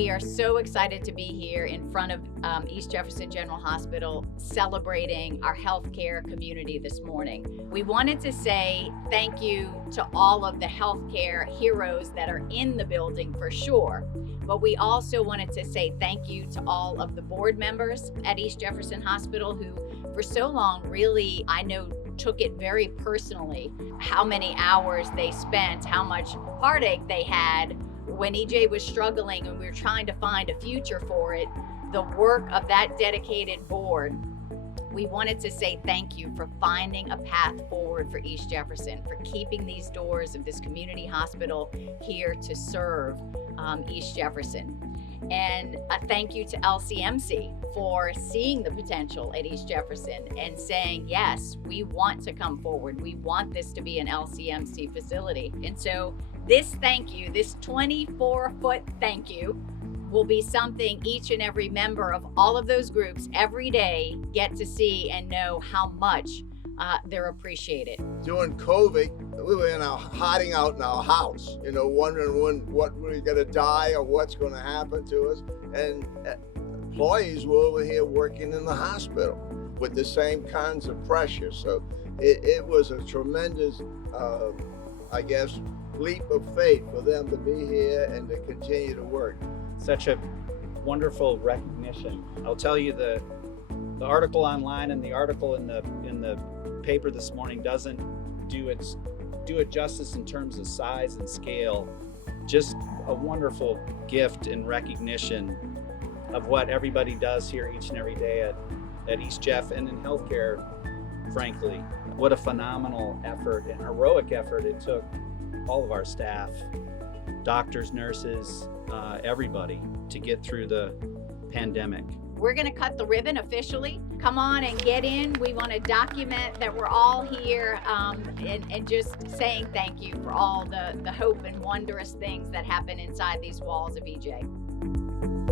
We are so excited to be here in front of East Jefferson General Hospital celebrating our healthcare community this morning. We wanted to say thank you to all of the healthcare heroes that are in the building for sure, but we also wanted to say thank you to all of the board members at East Jefferson Hospital who for so long really, I know, took it very personally, how many hours they spent, how much heartache they had when EJ was struggling and we were trying to find a future for it. The work of that dedicated board, we wanted to say thank you for finding a path forward for East Jefferson, for keeping these doors of this community hospital here to serve East Jefferson. And a thank you to LCMC for seeing the potential at East Jefferson and saying, yes, we want to come forward. We want this to be an LCMC facility. And so this thank you, this 24-foot thank you, will be something each and every member of all of those groups every day get to see and know how much they're appreciated. During COVID, we were hiding out in our house, wondering what we're going to die or what's going to happen to us. And employees were over here working in the hospital with the same kinds of pressure. So it was a tremendous, leap of faith for them to be here and to continue to work. Such a wonderful recognition. I'll tell you, the article online and the article in the paper this morning doesn't do it justice in terms of size and scale. Just a wonderful gift and recognition of what everybody does here each and every day at East Jeff and in healthcare, frankly. What a phenomenal effort and heroic effort it took all of our staff, doctors, nurses, everybody to get through the pandemic. We're going to cut the ribbon officially. Come on and get in. We want to document that we're all here and just saying thank you for all the hope and wondrous things that happen inside these walls of EJ.